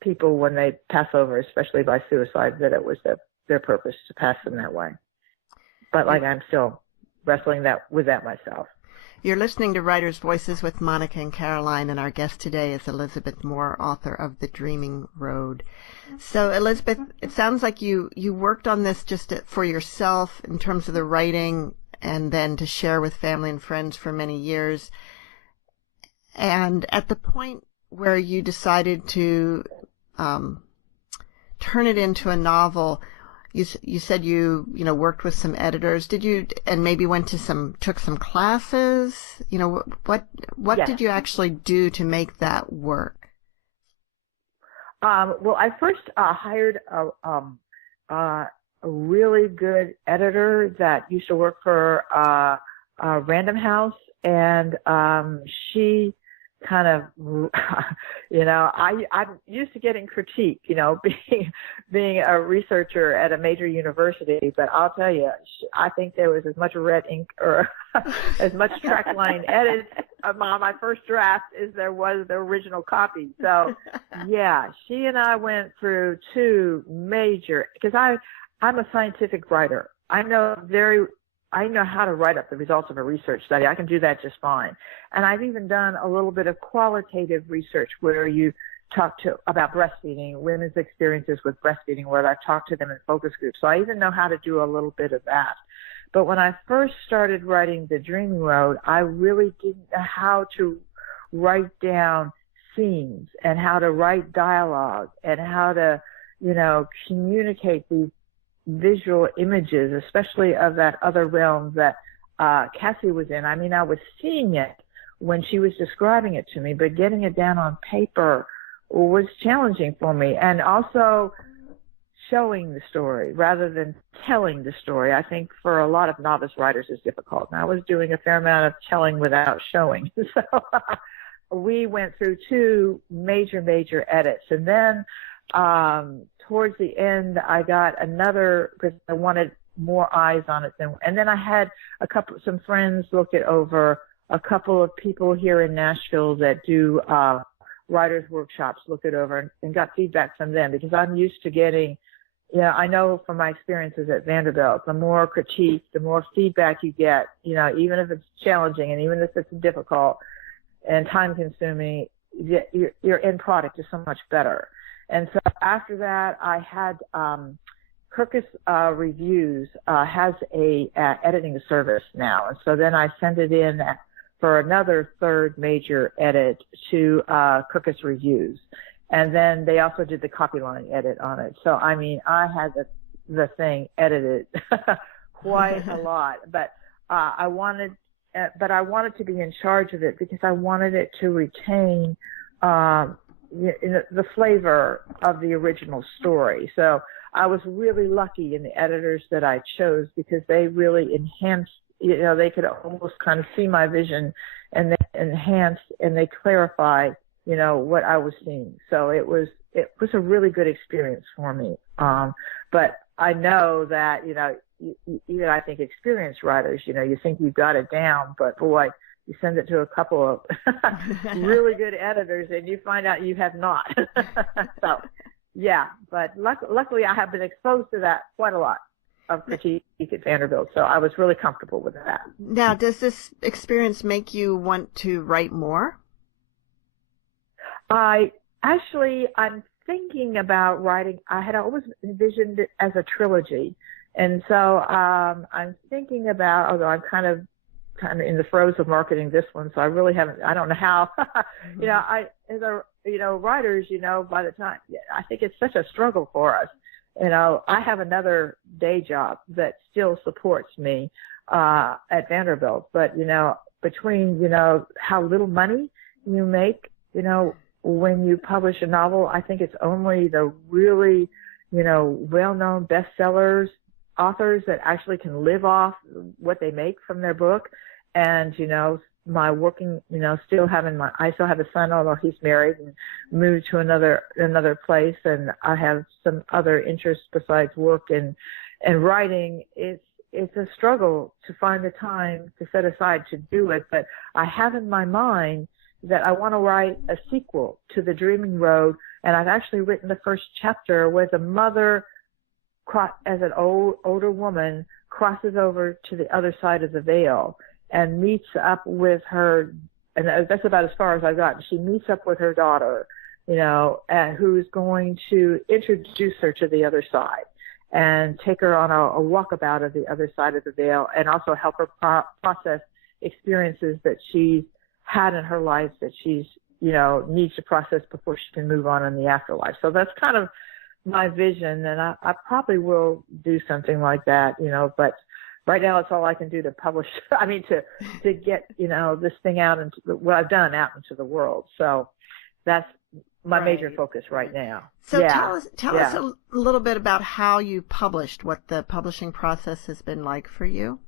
people, when they pass over, especially by suicide, that it was their purpose to pass them that way. But, I'm still wrestling with that myself. You're listening to Writers' Voices with Monica and Caroline, and our guest today is Elizabeth Moore, author of The Dreaming Road. So, Elizabeth, it sounds like you worked on this just for yourself in terms of the writing and then to share with family and friends for many years. And at the point where you decided to turn it into a novel, you said you worked with some editors. Did you, and maybe took some classes? What did you actually do to make that work? Well, I first hired a really good editor that used to work for Random House, and she kind of, I'm used to getting critique, being a researcher at a major university, but I'll tell you, I think there was as much red ink or as much track line edits on my first draft as there was the original copy. So, yeah, she and I went through two major, because I'm a scientific writer. I know how to write up the results of a research study. I can do that just fine. And I've even done a little bit of qualitative research where you talk about breastfeeding, women's experiences with breastfeeding, where I've talked to them in focus groups. So I even know how to do a little bit of that. But when I first started writing The Dreaming Road, I really didn't know how to write down scenes and how to write dialogue and how to, communicate these visual images, especially of that other realm that Cassie was in. I mean, I was seeing it when she was describing it to me, but getting it down on paper was challenging for me. And also showing the story rather than telling the story, I think for a lot of novice writers is difficult. And I was doing a fair amount of telling without showing. So we went through two major edits. And then towards the end, I got another, because I wanted more eyes on it. And then I had some friends look it over, a couple of people here in Nashville that do writers' workshops look it over and got feedback from them, because I'm used to getting, I know from my experiences at Vanderbilt, the more critique, the more feedback you get, even if it's challenging and even if it's difficult and time-consuming, your end product is so much better. And so after that, I had Kirkus Reviews has a editing service now, and so then I sent it in for another third major edit to Kirkus Reviews, and then they also did the copy line edit on it. So I mean, I had the thing edited quite a lot, but I wanted to be in charge of it because I wanted it to retain the flavor of the original story. So I was really lucky in the editors that I chose, because they really enhanced, they could almost kind of see my vision, and they enhanced and they clarified, what I was seeing. So it was a really good experience for me. But I know that, even I think experienced writers, you think you've got it down, but boy, you send it to a couple of really good editors and you find out you have not. So, yeah, but luckily I have been exposed to that quite a lot of critique at Vanderbilt, so I was really comfortable with that. Now, does this experience make you want to write more? I'm thinking about writing. I had always envisioned it as a trilogy, and so I'm thinking about, although I'm kind of in the throes of marketing this one, so I really haven't, I don't know how, writers, by the time, I think it's such a struggle for us. I have another day job that still supports me, at Vanderbilt, but, between, how little money you make, when you publish a novel. I think it's only the really, well-known bestsellers authors that actually can live off what they make from their book. And, my working, I still have a son, although he's married and moved to another place. And I have some other interests besides work and writing. It's a struggle to find the time to set aside to do it. But I have in my mind that I want to write a sequel to The Dreaming Road. And I've actually written the first chapter where the mother, as an older woman, crosses over to the other side of the veil and meets up with her, and that's about as far as I've gotten. She meets up with her daughter, who's going to introduce her to the other side and take her on a walkabout of the other side of the veil, and also help her process experiences that she's had in her life that she's, needs to process before she can move on in the afterlife. So that's kind of my vision, and I probably will do something like that, but right now it's all I can do to publish, to get, this thing out into what I've done out into the world. So that's my major focus right now. So tell us a little bit about how you published, what the publishing process has been like for you.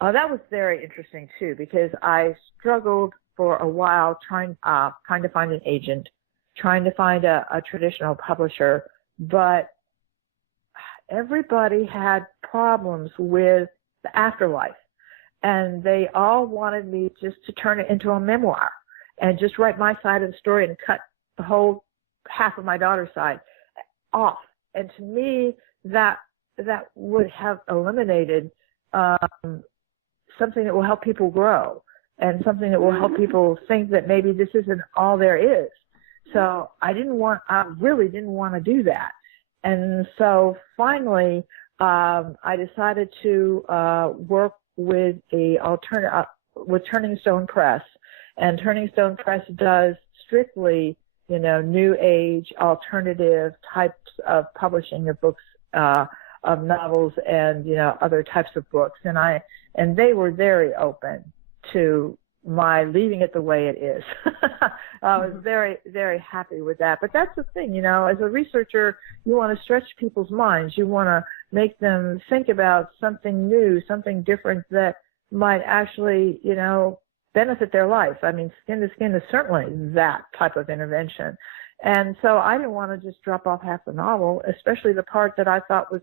That was very interesting too, because I struggled for a while trying to find an agent, trying to find a traditional publisher, but everybody had problems with the afterlife, and they all wanted me just to turn it into a memoir and just write my side of the story and cut the whole half of my daughter's side off. And to me, that would have eliminated something that will help people grow and something that will help people think that maybe this isn't all there is. So I really didn't want to do that. And so finally, I decided to work with with Turning Stone Press, and Turning Stone Press does strictly, new age, alternative types of publishing of books, of novels, and other types of books. And they were very open to my leaving it the way it is. I was very, very happy with that. But that's the thing, as a researcher, you want to stretch people's minds. You want to make them think about something new, something different that might actually, benefit their life. Skin to Skin is certainly that type of intervention. And so I didn't want to just drop off half the novel, especially the part that I thought was,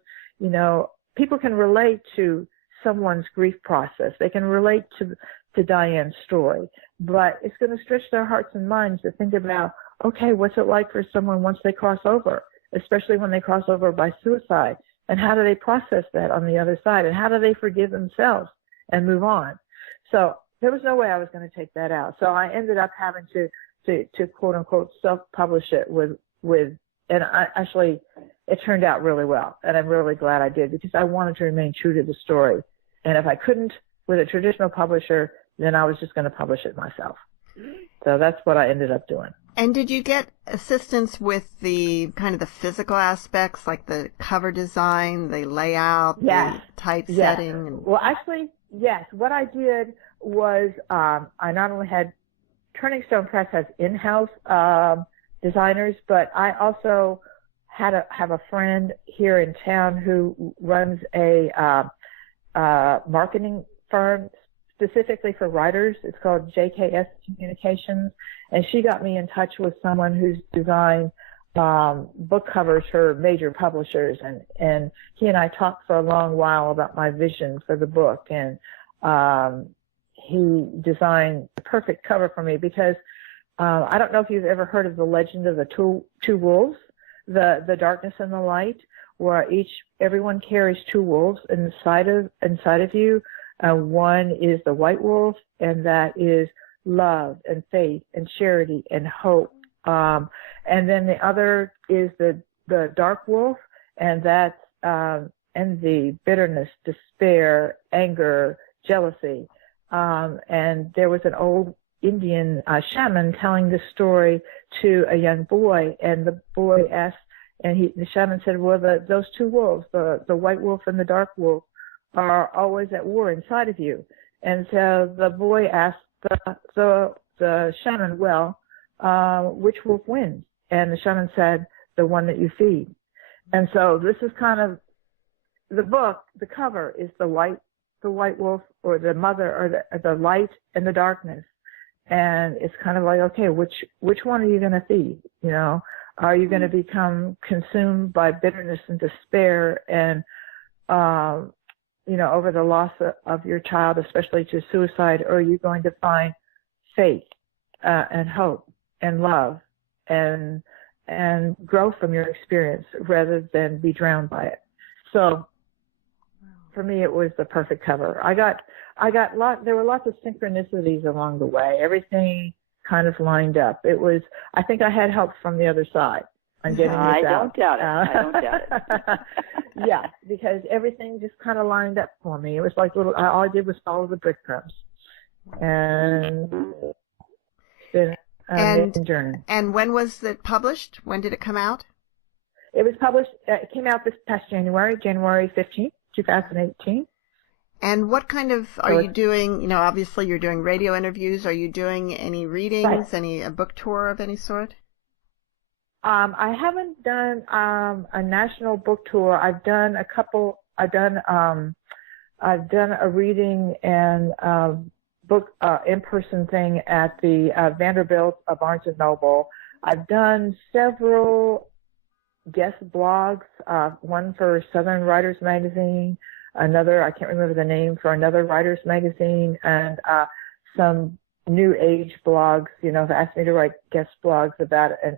people can relate to someone's grief process. They can relate to Diane's story, but it's going to stretch their hearts and minds to think about, okay, what's it like for someone once they cross over, especially when they cross over by suicide, and how do they process that on the other side, and how do they forgive themselves and move on? So there was no way I was going to take that out. So I ended up having to quote unquote self-publish it and it turned out really well, and I'm really glad I did, because I wanted to remain true to the story. And if I couldn't with a traditional publisher, then I was just going to publish it myself. So that's what I ended up doing. And did you get assistance with the kind of the physical aspects, like the cover design, the layout, the typesetting? Well, actually, yes. What I did was I not only had Turning Stone Press has in-house designers, but I also have a friend here in town who runs a marketing firm specifically for writers. It's called JKS Communications, and she got me in touch with someone who's designed book covers for major publishers, and he and I talked for a long while about my vision for the book, and he designed the perfect cover for me, because I don't know if you've ever heard of the legend of the two wolves, the darkness and the light, where everyone carries two wolves inside of you. One is the white wolf, and that is love and faith and charity and hope. And then the other is the dark wolf, and that's envy, bitterness, despair, anger, jealousy. And there was an old Indian shaman telling this story to a young boy, and the boy asked, and the shaman said, well, those two wolves, the white wolf and the dark wolf, are always at war inside of you. And so the boy asked the shaman, well, which wolf wins? And the shaman said, the one that you feed. And so this is kind of the book. The cover is the white wolf, or the mother, or the light and the darkness. And it's kind of like, okay, which one are you going to feed? You know, are you going to become consumed by bitterness and despair and, you know, over the loss of your child, especially to suicide, or are you going to find faith and hope and love and grow from your experience rather than be drowned by it? So for me, it was the perfect cover. There were lots of synchronicities along the way. Everything kind of lined up. I think I had help from the other side on getting this out. I don't doubt it. Yeah, because everything just kind of lined up for me. It was like all I did was follow the breadcrumbs. And it's been an amazing journey. And when was it published? When did it come out? It was published, it came out this past January 15th, 2018. And what kind of, are you doing, you know, obviously you're doing radio interviews. Are you doing any readings, a book tour of any sort? I haven't done a national book tour. I've done a reading and book in-person thing at the Vanderbilt Barnes & Noble. I've done several guest blogs, one for Southern Writers Magazine, another, I can't remember the name, for another writers magazine, and some new age blogs, you know, have asked me to write guest blogs about it. And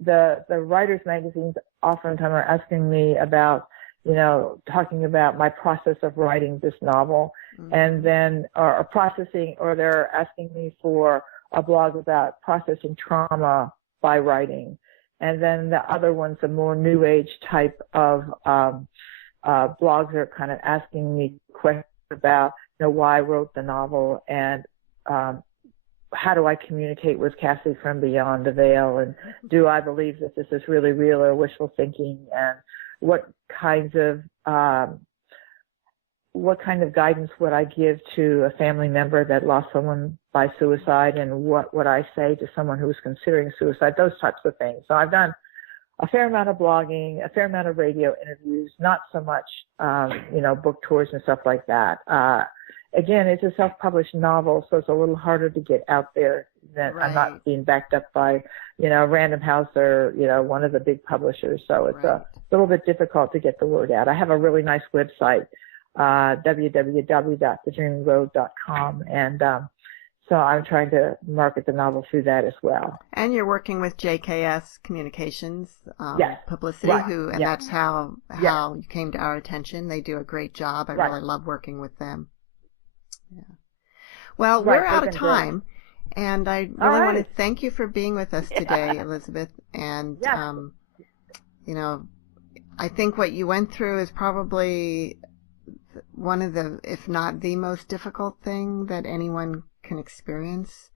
the writers magazines oftentimes are asking me about, you know, talking about my process of writing this novel, and then or processing, or they're asking me for a blog about processing trauma by writing. And then the other one's a more new age type of blogs are kind of asking me questions about, you know, why I wrote the novel, and how do I communicate with Cassie from Beyond the Veil, and do I believe that this is really real or wishful thinking, and what kind of guidance would I give to a family member that lost someone by suicide, and what would I say to someone who was considering suicide, those types of things. So I've done a fair amount of blogging, a fair amount of radio interviews, not so much, you know, book tours and stuff like that. Again, it's a self-published novel, so it's a little harder to get out there. I'm not being backed up by, you know, Random House or, you know, one of the big publishers. So it's a little bit difficult to get the word out. I have a really nice website, www.thedreamroad.com, and so I'm trying to market the novel through that as well. And you're working with JKS Communications Publicity, and that's how you came to our attention. They do a great job. I really love working with them. Yeah. Well, we're out of time, and I really want to thank you for being with us today, Elizabeth. And you know, I think what you went through is probably one of the, if not the most difficult thing that anyone can experience.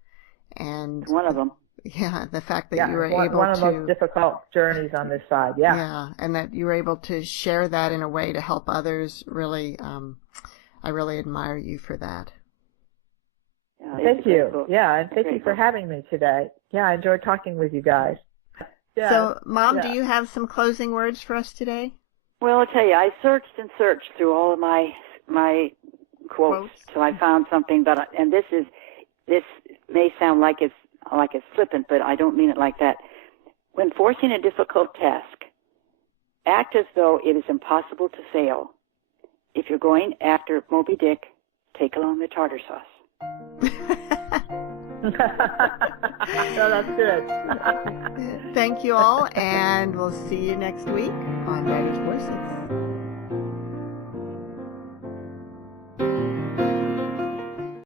And one of them. Yeah, the fact that you were able to... One of the most difficult journeys on this side, Yeah, and that you were able to share that in a way to help others, really, I really admire you for that. Yeah, thank you. Yeah, and thank you for having me today. Yeah, I enjoyed talking with you guys. Yeah. So, Mom, do you have some closing words for us today? Well, I'll tell you, I searched and searched through all of my quotes till I found something, and this may sound like it's flippant, but I don't mean it like that. When forcing a difficult task, act as though it is impossible to fail. If you're going after Moby Dick, take along the tartar sauce. No, that's good. Thank you all, and we'll see you next week on Writers' Voices.